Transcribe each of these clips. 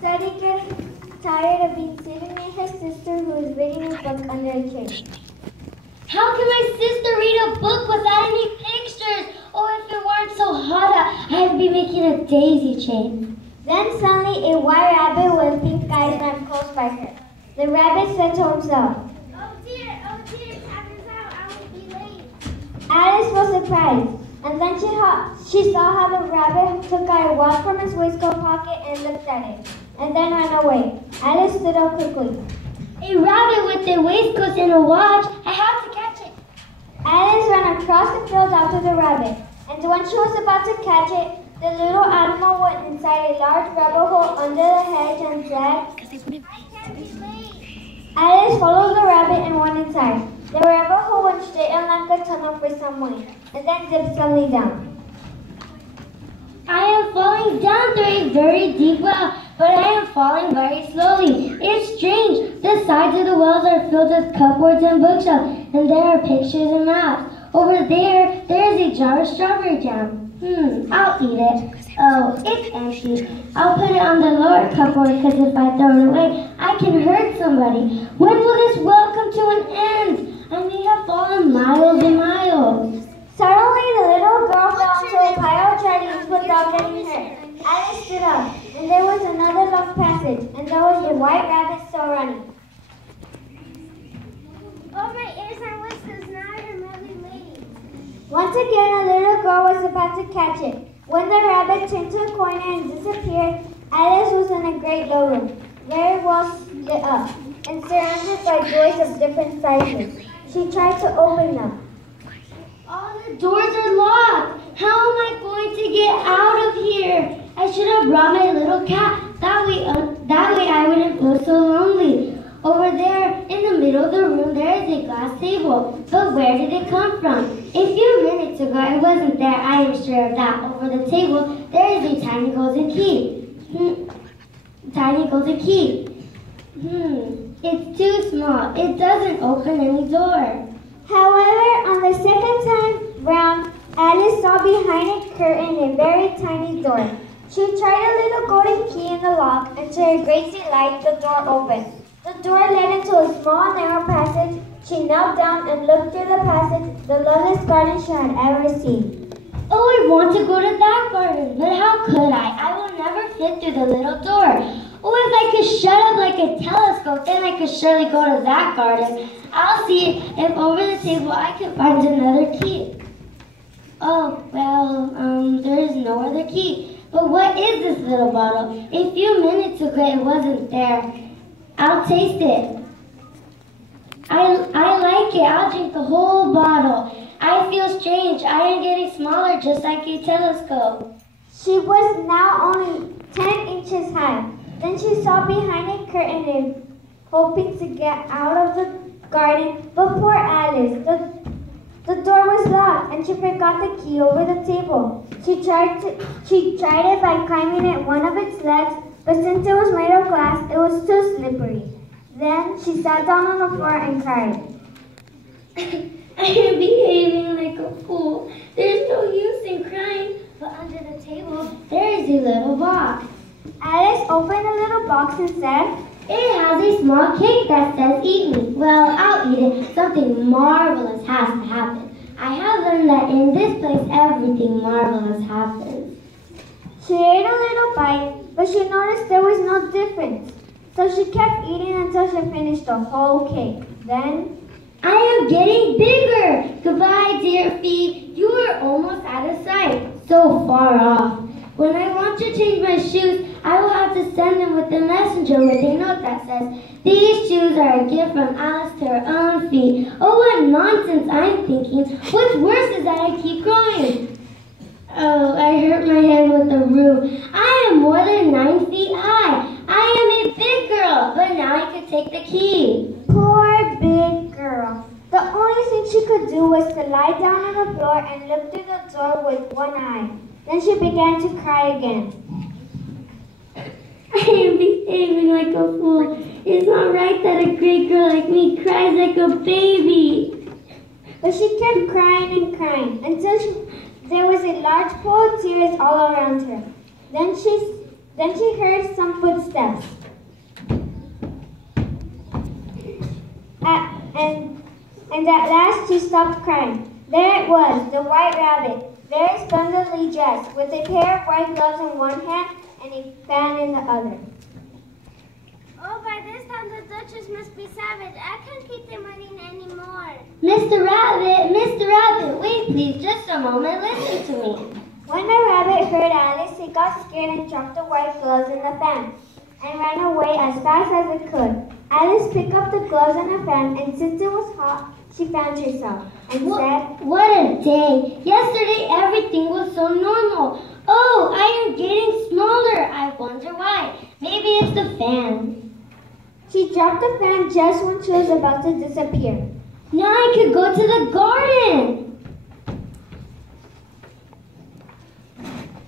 started getting tired of being sitting near his sister who was reading a book under a tree. How can my sister read a book without any pictures? Oh, if it weren't so hot, I'd be making a daisy chain. Then suddenly a white rabbit with pink eyes ran close by her. The rabbit said to himself, Oh dear, time is out, I will be late. Alice was surprised, and then she saw how the rabbit took out a watch from his waistcoat pocket and looked at it, and then ran away. Alice stood up quickly. A rabbit with a waistcoat and a watch? I have to catch it. Alice ran across the field after the rabbit, and when she was about to catch it, the little animal went inside a large rabbit hole under the hedge and said, I can't be late. Alice followed the rabbit and went inside. The rabbit hole went straight and like a tunnel for some way, and then dipped suddenly down. I am falling down through a very deep well, but I am falling very slowly. It's strange. The sides of the wells are filled with cupboards and bookshelves, and there are pictures and maps. Over there is a jar of strawberry jam. I'll eat it. Oh, it's empty. I'll put it on the lower cupboard because if I throw it away, I can hurt somebody. When will this well come to an end? I may have fallen miles and miles. Suddenly, the little girl fell into a pile of sardines without getting hurt. Alice stood up, and there was another long passage, and there was the white rabbit still running. Oh, my ears and whiskers, now I'm really late. Once again, a little girl was about to catch it. When the rabbit turned to a corner and disappeared, Alice was in a great low room, very well lit up, and surrounded by doors of different sizes. She tried to open them. All the doors are locked. How am I going to get out of here? I should have brought my little cat. That way I wouldn't feel so lonely. Over there, in the middle of the room, there is a glass table. But where did it come from? A few minutes ago, it wasn't there. I am sure of that. Over the table, there is a tiny golden key. Tiny golden key. It's too small. It doesn't open any door. However, on the second time round, Alice saw behind a curtain a very tiny door. She tried a little golden key in the lock, and to her great delight, the door opened. The door led into a small, narrow passage. She knelt down and looked through the passage, the loveliest garden she had ever seen. Oh, I want to go to that garden, but how could I? I will never fit through the little door. Oh, if I could shut up like a telescope, then I could surely go to that garden. I'll see if over the table I can find another key. Oh, well, there is no other key. But what is this little bottle? A few minutes ago it wasn't there. I'll taste it. I like it. I'll drink the whole bottle. I feel strange. I am getting smaller just like a telescope. She was now only 10 inches high. Then she saw behind a curtain, hoping to get out of the garden. But poor Alice, the door was locked, and she forgot the key over the table. She tried it by climbing at one of its legs, but since it was made of glass, it was too slippery. Then she sat down on the floor and cried. I am behaving like a fool. There's no use in crying. But under the table, there is a little box. Alice opened the little box and said, It has a small cake that says eat me. Well, I'll eat it. Something marvelous has to happen. I have learned that in this place, everything marvelous happens. She ate a little bite, but she noticed there was no difference. So she kept eating until she finished the whole cake. Then, I am getting bigger. Goodbye, dear feet. You are almost out of sight. So far off. When I want to change my shoes, I will have to send them with the messenger with a note that says, These shoes are a gift from Alice to her own feet. Oh, what nonsense I'm thinking. What's worse is that I keep growing. Oh, I hurt my head with the roof. I am more than 9 feet high. I am a big girl, but now I can take the key. Poor big girl. The only thing she could do was to lie down on the floor and look through the door with one eye. Then she began to cry again. I am behaving like a fool. It's not right that a great girl like me cries like a baby. But she kept crying and crying until there was a large pool of tears all around her. Then Then she heard some footsteps. And at last she stopped crying. There it was, the white rabbit, very splendidly dressed, with a pair of white gloves in one hand and a fan in the other. Oh, by this time the Duchess must be savage. I can't keep them running anymore. Mr. Rabbit, wait please, just a moment, listen to me. When the rabbit heard Alice, he got scared and dropped the white gloves and the fan, and ran away as fast as it could. Alice picked up the gloves and the fan, and since it was hot, she fanned herself, and said, What a day! Yesterday everything was so normal. Oh, I am getting smaller. I wonder why. Maybe it's the fan. She dropped the fan just when she was about to disappear. Now I could go to the garden.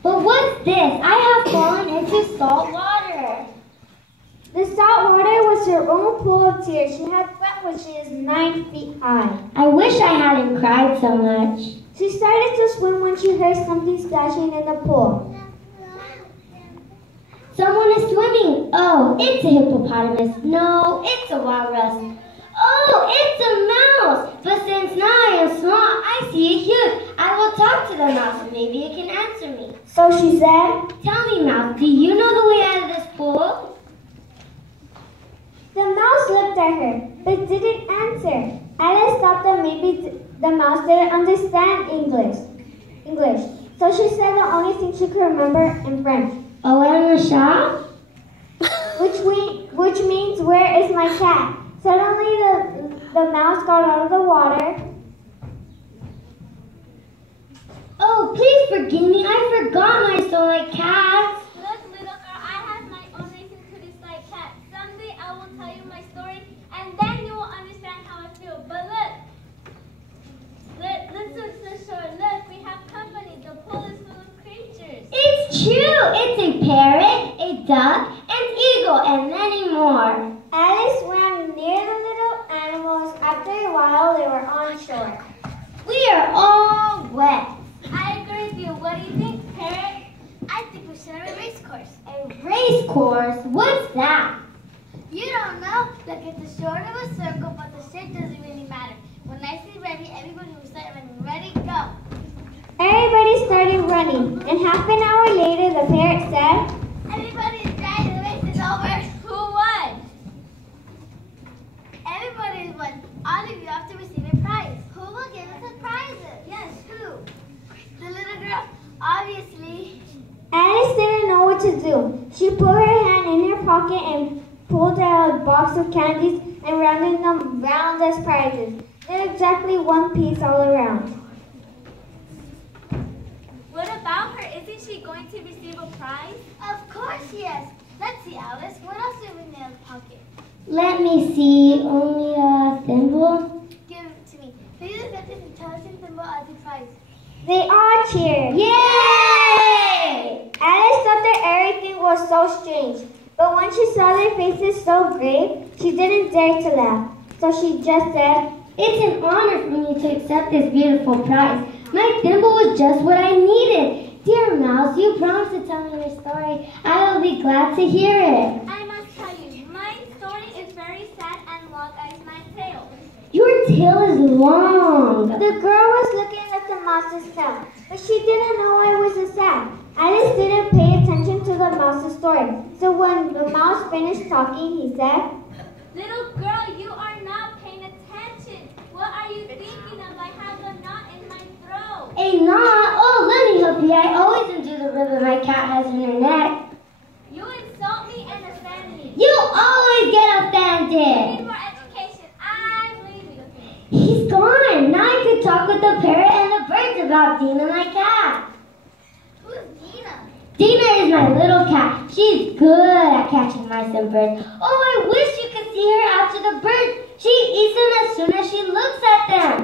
But what's this? I have fallen into salt water. The salt water was her own pool of tears. She had sweat when she is 9 feet high. I wish I hadn't cried so much. She started to swim when she heard something splashing in the pool. Someone is swimming. Oh, it's a hippopotamus. No, it's a walrus. Oh, it's a mouse. But since now I am small, I see it huge. I will talk to the mouse and maybe it can answer me. So she said, Tell me, mouse, do you know the way out of this pool? The mouse looked at her, but didn't answer. Alice thought that maybe the mouse didn't understand English. So she said the only thing she could remember in French. Oh, and a shop? Which means, where is my cat? Suddenly the mouse got out of the water. Oh, please forgive me. I forgot my soul like cats. Look, little girl, I have my own reason to dislike cats. Someday I will tell you my story, and then you will understand how I feel. But listen to the shore. Look, we have company. The pool is full of creatures. It's true. It's a parrot, a duck, an eagle, and many more. Alice swam near the little animals. After a while, they were on shore. We are all wet. I agree with you. What do you think, parrot? I think we should have a race course. A race course? What's that? You don't know? Look at the short of a circle, but the shape doesn't really matter. When I say ready, everybody will start running. Ready, go. Everybody started running, and half an hour later, the parrot said, Everybody's ready. The race is over. Who won? Everybody's won. All of you have to receive a prize. Who will give us a prize? Yes, who? The little girl, obviously. Alice didn't know what to do. She put her hand in her pocket and pulled out a box of candies and rounded them round as prizes. They're exactly one piece all around. What about her? Isn't she going to receive a prize? Of course she is. Let's see, Alice. What else do we in the pocket? Let me see. Only a thimble? Give it to me. Please accept this intelligent symbol as a prize. They all cheered. Yay! Alice thought that everything was so strange, but when she saw their faces so grave, she didn't dare to laugh. So she just said, It's an honor for me to accept this beautiful prize. My thimble was just what I needed. Dear Mouse, you promised to tell me your story. I will be glad to hear it. I must tell you, my story is very sad and long as my tail. Your tail is long. The girl was looking at the mouse's tail, but she didn't know why it was a sack. Alice didn't pay attention to the mouse's story, so when the mouse finished talking, he said, Little girl, you are not paying attention. What are you thinking of? I have a knot in my throat. A knot? Oh, let me help you. I always undo the ribbon my cat has in her neck. You insult me and offend me. You always get I need offended. more education. I'm leaving. He's gone. Now I could talk with the parrot and the birds about Dina, my cat. Who's Dina? Dina is my little cat. She's good at catching mice and birds. Oh, I wish you could see her after the birds. She eats them as soon as she looks at them.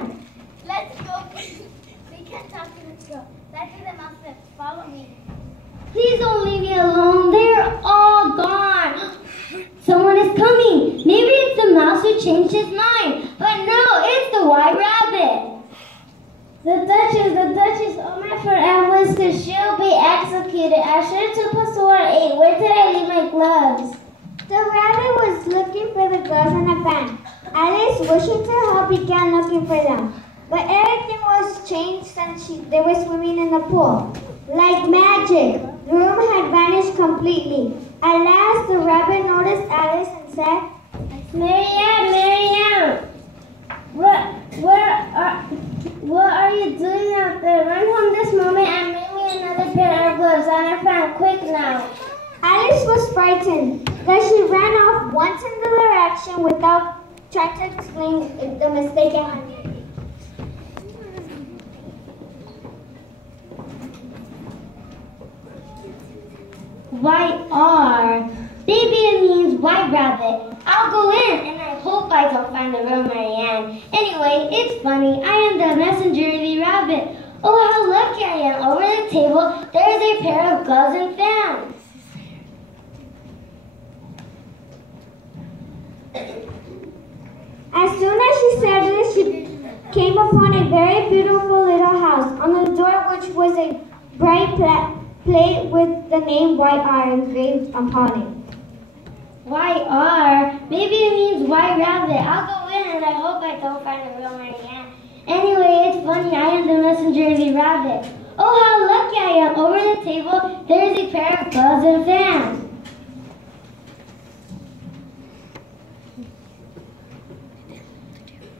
Let's go. We can't talk to this girl. Let's do the mouse then. Follow me. Please don't leave me alone. They're all gone. Someone is coming. Maybe it's the mouse who changed his mind. But no, it's the white rabbit. The Duchess, oh my forever whiskers, she'll be executed. electrocuted. I should have took Pastor 8. Where did I leave my gloves? The rabbit was looking for the gloves in a van. Alice, wishing to help, began looking for them. But everything was changed since they were swimming in the pool. Like magic, the room had vanished completely. At last, the rabbit noticed Alice and said, Marianne, what are you doing out there? Run home this moment and bring me another pair of gloves and a fan, quick now. Alice was frightened, that she ran off once in the direction without trying to explain the mistake it had made. Y-R. Baby, it means white rabbit. I'll go in and I hope I don't find the real Marianne. Anyway, it's funny. I am the messenger of the rabbit. Oh, how lucky I am. Over the table, there's a pair of gloves and fans. As soon as she said this, she came upon a very beautiful little house, on the door which was a bright plate with the name White R engraved upon it. Y-R? Maybe it means white rabbit. I'll go in and I hope I don't find a real Marianne. Anyway, it's funny. I am the messenger of the rabbit. Oh, how lucky I am. Over the table, there's a pair of gloves and fans.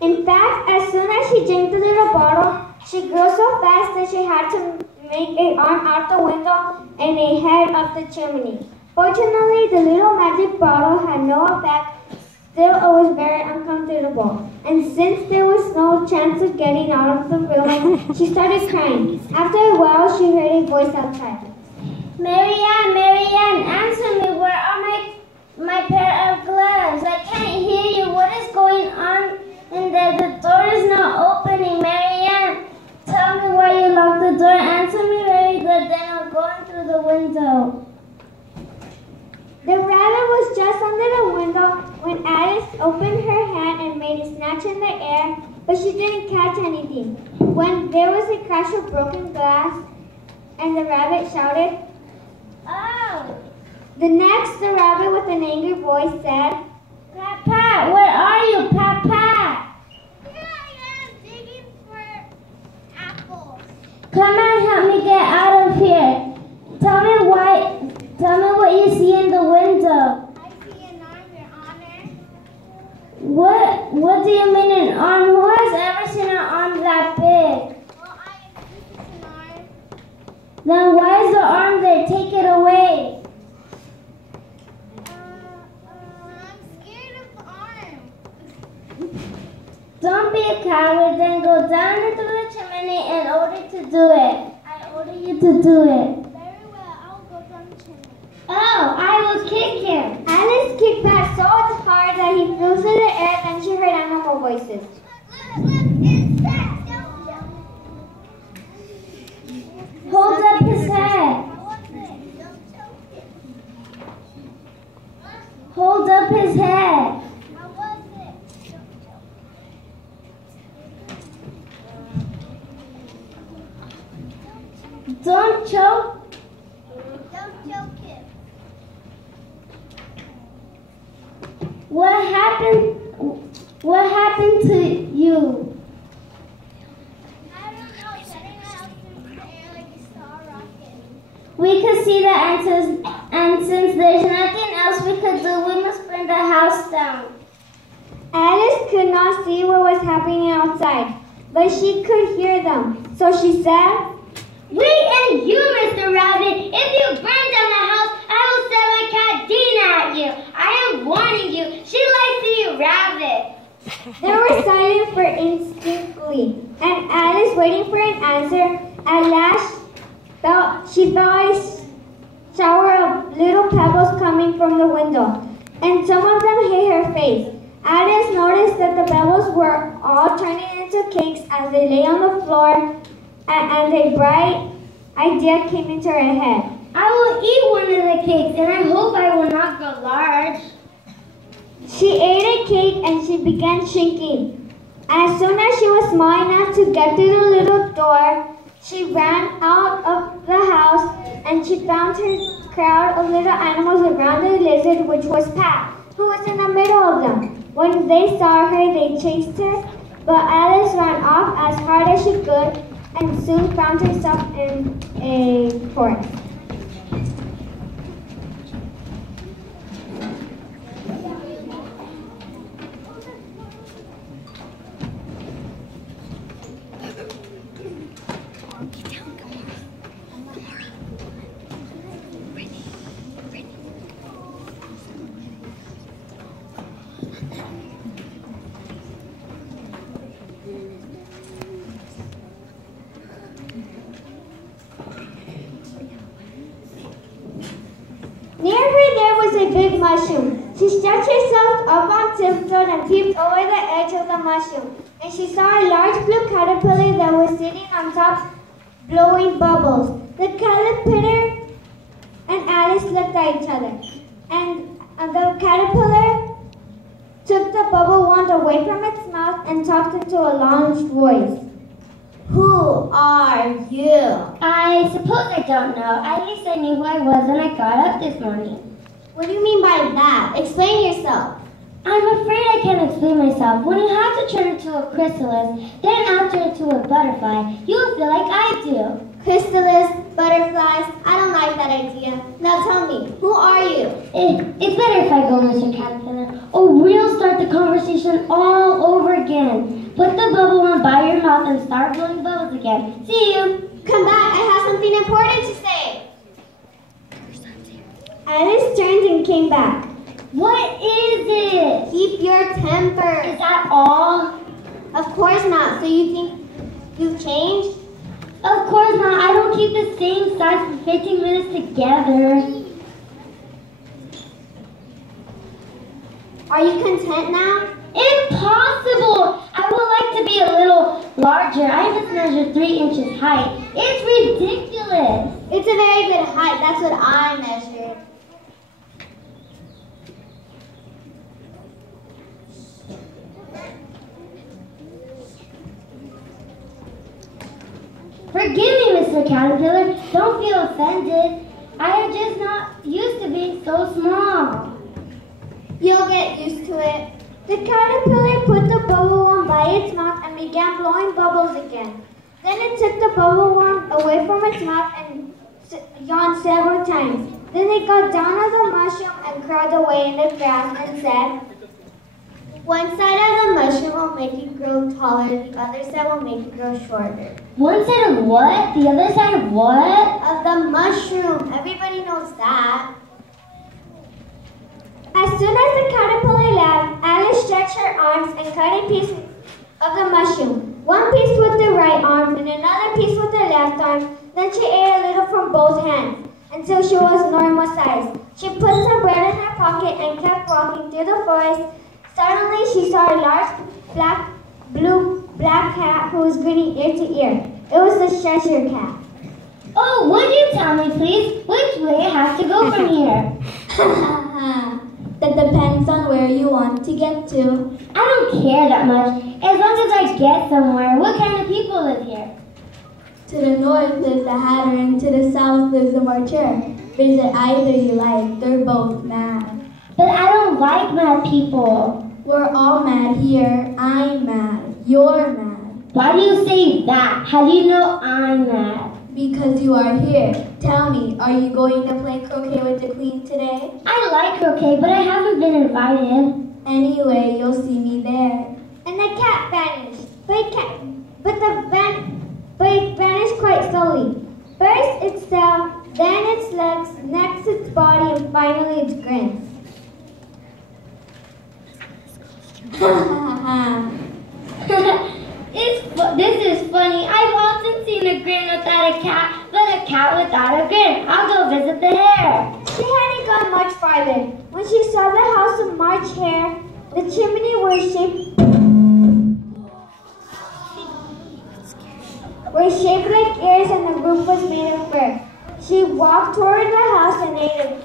In fact, as soon as she drank the little bottle, she grew so fast that she had to make an arm out the window and a head up the chimney. Fortunately, the little magic bottle had no effect. Still, it was very uncomfortable. And since there was no chance of getting out of the room, she started crying. After a while, she heard a voice outside. Marianne, answer me. Where are my pair of gloves? I can't hear you. What is going on in there? The door is not opening. Marianne, tell me why you locked the door. Answer me very good, then I'll go in through the window. The rabbit was just under the window when Alice opened her hand and made a snatch in the air, but she didn't catch anything. When there was a crash of broken glass, and the rabbit shouted, Oh! The next, the rabbit with an angry voice said, Papa, where are you, Papa? Here I am digging for apples. Come and help me get out of here. Tell me what you see in the window. I see an arm, Your Honor. What do you mean an arm? Who has ever seen an arm that big? Well, this is an arm. Then why is the arm there? Take it away. I'm scared of the arm. Don't be a coward, then go down into the chimney and order to do it. I order you to do it. Very well, I'll go down the chimney. Oh, I will kick him. Alice kicked back so hard that he flew through the air, then she heard animal voices. Look, it's that. Don't jump. Hold up his head. How was it? Don't choke it. Hold up his head. How was it? Don't choke. Don't choke. Don't choke him. What happened to you? I don't know. Setting out through the air like a star rocket. We could see the answers, and since there's nothing else we could do, we must burn the house down. Alice could not see what was happening outside, but she could hear them. So she said, Wait, and you, Mr. Rabbit, if you burn down the house, I will send my cat Dina at you. I am warning you. She likes to eat rabbit. They were silent for instantly, and Alice, waiting for an answer, at last she felt a shower of little pebbles coming from the window, and some of them hit her face. Alice noticed that the pebbles were all turning into cakes as they lay on the floor, and a bright idea came into her head. I will eat one of the cakes, and I hope I will not grow large. She ate a cake and she began shrinking. As soon as she was small enough to get through the little door, She ran out of the house and she found her crowd of little animals around the lizard, which was Pat, who was in the middle of them. When they saw her, they chased her, but Alice ran off as hard as she could and soon found herself in a forest. Near her there was a big mushroom. She stretched herself up on tiptoe and peeped over the edge of the mushroom, and she saw a large blue caterpillar that was sitting on top, blowing bubbles. The caterpillar and Alice looked at each other, and the caterpillar took the bubble wand away from its mouth and talked into a loud voice. Who are you? I suppose I don't know. At least I knew who I was when I got up this morning. What do you mean by that? Explain yourself. I'm afraid I can't explain myself. When you have to turn into a chrysalis, then after into a butterfly, you will feel like I do. Chrysalis, butterflies, I don't like that idea. Now tell me, who are you? It's better if I go, Mr. Caterpillar, or we'll start the conversation all over again. Put the bubble wand by your mouth and start blowing bubbles again. See you. Come back, I have something important to say. Alice turned and came back. What is it? Keep your temper. Is that all? Of course not. So you think you've changed? Of course not. I don't keep the same size for 15 minutes together. Are you content now? Impossible! I would like to be a little larger. I just measured 3 inches height. It's ridiculous. It's a very good height. That's what I measured. Forgive me, Mr. Caterpillar. Don't feel offended. I am just not used to being so small. You'll get used to it. The caterpillar put the bubble wand by its mouth and began blowing bubbles again. Then it took the bubble wand away from its mouth and yawned several times. Then it got down on the mushroom and crawled away in the grass and said, one side of the mushroom will make you grow taller, the other side will make you grow shorter. One side of what? The other side of what? Of the mushroom. Everybody knows that. As soon as the caterpillar left, Alice stretched her arms and cut a piece of the mushroom. One piece with the right arm and another piece with the left arm. Then she ate a little from both hands until she was normal size. She put some bread in her pocket and kept walking through the forest. Suddenly she saw a large black cat who was grinning ear to ear. It was the Cheshire Cat. Oh, would you tell me, please, which way I have to go from here? That depends on where you want to get to. I don't care that much. As long as I get somewhere. What kind of people live here? To the north lives the Hatter and to the south lives the Marcher. Visit either you like. They're both mad. But I don't like mad people. We're all mad here. I'm mad. You're mad. Why do you say that? How do you know I'm mad? Because you are here. Tell me, are you going to play croquet with the queen today? I like croquet, but I haven't been invited. Anyway, you'll see me there. And the cat vanished. But it vanished quite slowly. First its tail, then its legs, next its body, and finally its grin. This is funny. I've often seen a grin without a cat, but a cat without a grin. I'll go visit the hare. She hadn't gone much farther. When she saw the house of March Hare, the chimney was shaped like ears and the roof was made of fur. She walked toward the house and ate a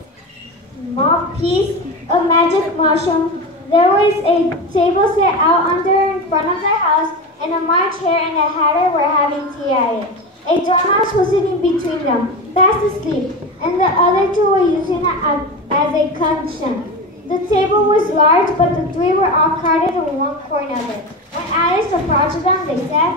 small piece of magic mushroom. There was a table set out under in front of the house, and a March Hare and a Hatter were having tea at it. A dormouse was sitting between them, fast asleep, and the other two were using it as a cushion. The table was large, but the three were all crowded in one corner of it. When Alice approached them, they said,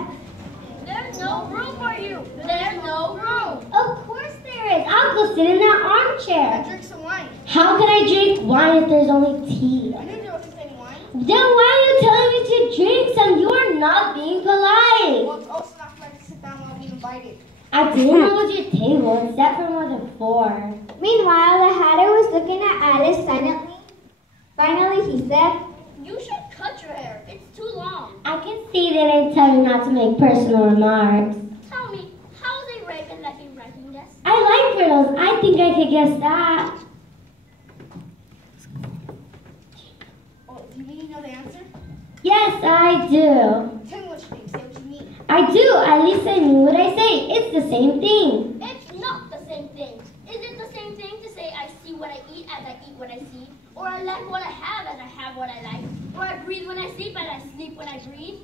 "There's no room for you. There's no room." Of course there is. I'll go sit in that armchair. Drink some wine. How can I drink wine if there's only tea? I didn't know if there's any wine. Then why are you telling me to drink some? You are not being polite. Well, it's also not polite to sit down while being invited. I didn't know it was your table. It's set for more than 4. Meanwhile, the Hatter was looking at Alice silently. Finally, he said, "You should cut your hair. It's too long." I can see they didn't tell you not to make personal remarks. Tell me, how is a raven like a writing desk? I like riddles. I think I could guess that. Oh, do you mean you know the answer? Yes, I do. Tell me what you think. Say what you mean. I do. At least I knew what I say. It's the same thing. It's not the same thing. Is it the same thing to say I see what I eat as I eat what I see? Or I like what I have as I have what I like? Or I breathe when I sleep as I sleep when I breathe?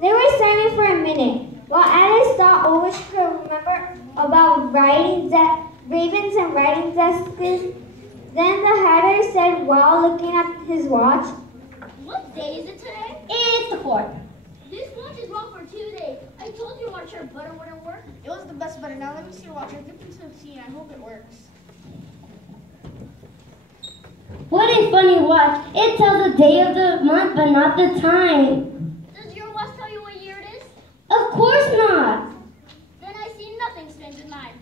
They were silent for a minute, while Alice thought all she could remember about ravens and writing desks. Then the Hatter said while looking at his watch, What day is it today? It's the 4th. This watch is wrong for 2 days. I told you watch your butter wouldn't work. It was the best butter. Now let me see your watch. I'll dip into the tea and I hope it works. What a funny watch. It tells the day of the month, but not the time. Does your watch tell you what year it is? Of course not. Then I see nothing strange in mine.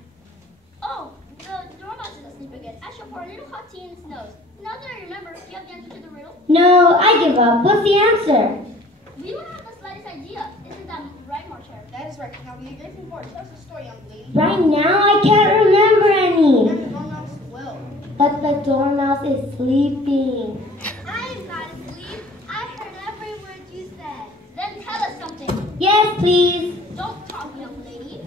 Oh, the dormouse is asleep again. I shall pour a little hot tea in its nose. Now that I remember, do you have the answer to the riddle? No, I give up. What's the answer? We don't have the slightest idea. Isn't that right, Marcher? That is right. Now, the great thing for it. Tell us a story, young lady. Right now, I can't remember any. And the dormouse will. But the dormouse is sleeping. I am not asleep. I heard every word you said. Then tell us something. Yes, please. Don't talk, young lady.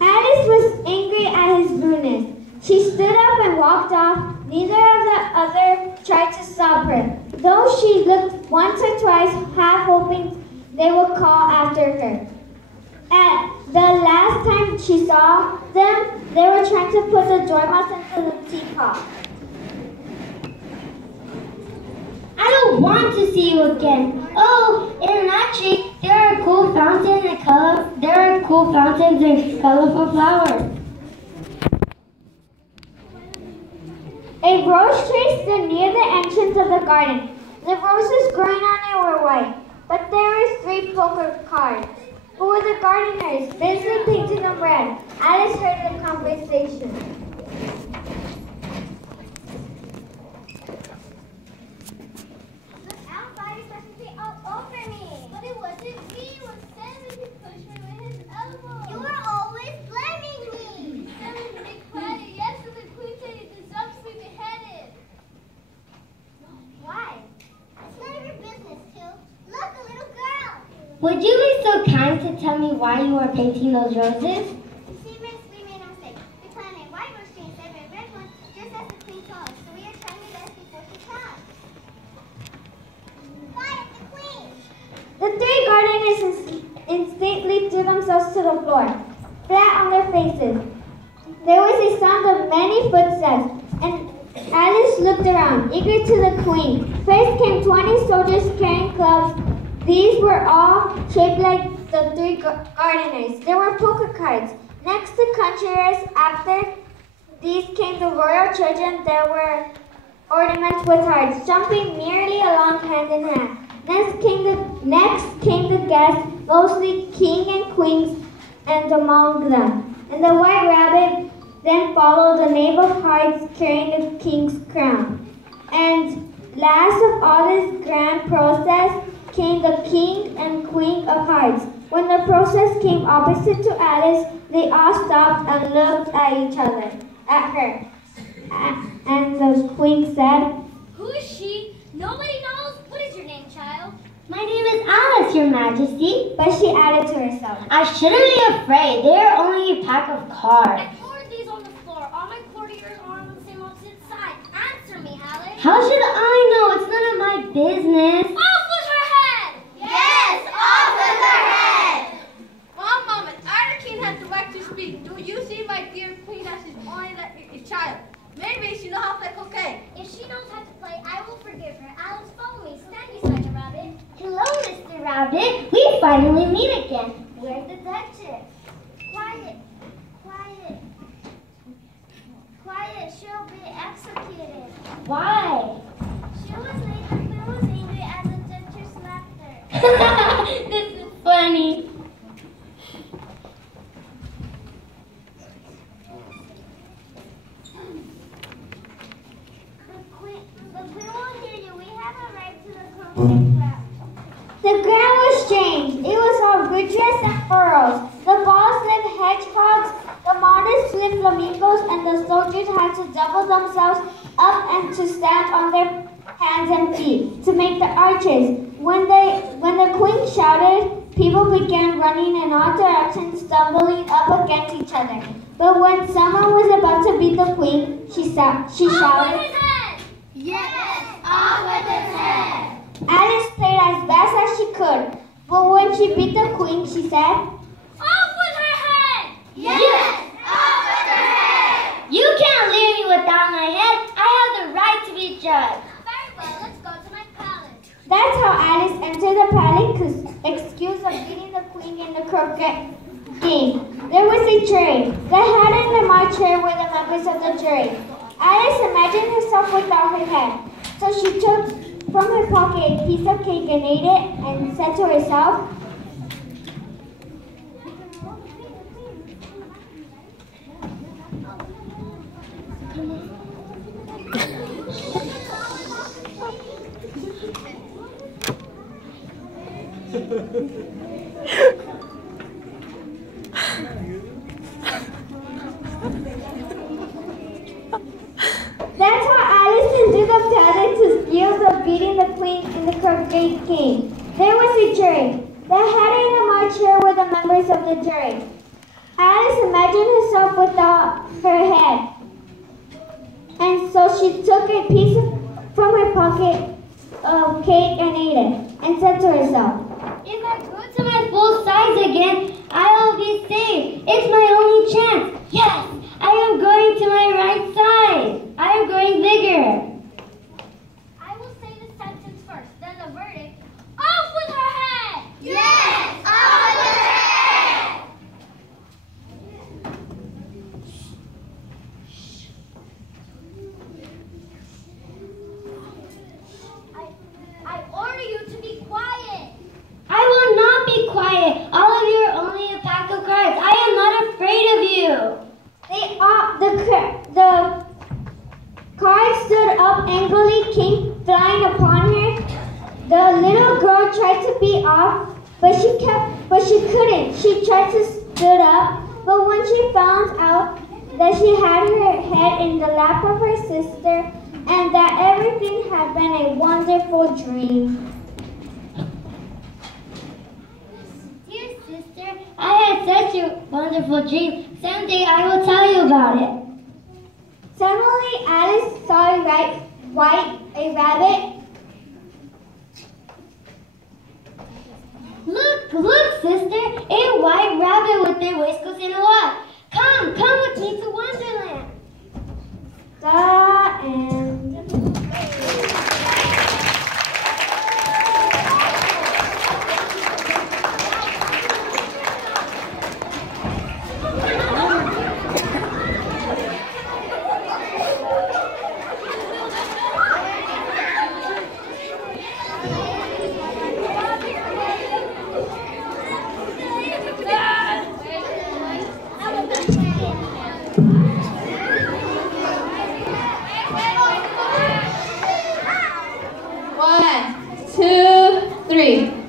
Alice was angry at his rudeness. She stood up and walked off. Neither of the other tried to stop her, though she looked once or twice, half hoping they would call after her. At the last time she saw them, they were trying to put the dormouse into the teapot. I don't want to see you again. Oh, in that tree, there are cool fountains and colorful flowers. A rose tree stood near the entrance of the garden. The roses growing on it were white, but there were 3 poker cards. Who were the gardeners? Busily painting them red. Alice heard the conversation. The outside is practically all over me. But it wasn't me. It was Sam who pushed me with his elbow. You were always blaming me. Sam was a big quiet. Yes, the queen said you deserve to be beheaded. Why? It's none of your business, too. Look, a little girl. Would you be so kind to tell me why you were painting those roses? You see, miss, we made a mistake. We planted a white rose tree instead of a red one, just as the queen told us. So we are trying to best before she comes. Quiet, the queen! The 3 gardeners instantly threw themselves to the floor, flat on their faces. There was a sound of many footsteps, and Alice looked around, eager to the queen. First came 20 soldiers carrying clubs. These were all shaped like the 3 gardeners. There were poker cards. Next, the conjurers. After these came the royal children. There were ornaments with hearts, jumping merrily along hand in hand. Next came the guests, mostly king and queens, and among them. And the white rabbit then followed the knave of hearts carrying the king's crown. And last of all this grand process came the king and queen of hearts. When the process came opposite to Alice, they all stopped and looked at each other, at her. And the queen said, Who is she? Nobody knows. What is your name, child? My name is Alice, Your Majesty. But she added to herself, I shouldn't be afraid. They are only a pack of cards. I poured these on the floor. All my courtiers are on the same opposite side. Answer me, Alice. How should I know? It's none of my business. Off with her head! Yes, off with her head! If she knows how to play, I will forgive her. Alice, follow me. Stand beside the rabbit. Hello, Mr. Rabbit. We finally meet again. Where's the Duchess? Quiet. Quiet. Quiet. She'll be executed. Why? She was late. The queen was angry and the Duchess slapped her. This is funny. The queen won't hear you. We have a right to the croquet ground. The ground was strange. It was of ridges and furrows. The balls lived hedgehogs, the martyrs lived flamingos, and the soldiers had to double themselves up and to stand on their hands and feet to make the arches. When the queen shouted, people began running in all directions, stumbling up against each other. But when someone was about to beat the queen, she shouted, Yes, off with his head. Alice played as best as she could, but when she beat the queen, she said, Off with her head. Yes, off with her head. You can't leave me without my head. I have the right to be judged. Very well, let's go to my palace. That's how Alice entered the palace, excused of beating the queen in the croquet game. There was a jury. The head and the march chair were the members of the jury. Alice imagined herself without her head, so she took from her pocket a piece of cake and ate it and said to herself, That's how Alice entered the palace to excuse of beating the queen in the croquet game. There was a jury. The head and the march chair were the members of the jury. Alice imagined herself without her head, and so she took a piece from her pocket of cake and ate it, and said to herself, If I grow to my full size again, I will be saved. It's my only chance. Yes, I am growing to my right size. I am growing bigger. I will say the sentence first, then the verdict. Off with her head! Yes, off with her head! I order you to be quiet. I will not be quiet. All of you are only a pack of cards. I am not afraid of you. The cards stood up angrily, came flying upon her. The little girl tried to be off, but she couldn't. She tried to stood up, but when she found out that she had her head in the lap of her sister and that everything had been a wonderful dream. Dear sister, I had such a wonderful dream. Someday I will tell you about it. Suddenly, Alice saw a rabbit. Look, sister, a white rabbit with their whiskers and a what? Come with me to Wonderland. The end. One, two, three.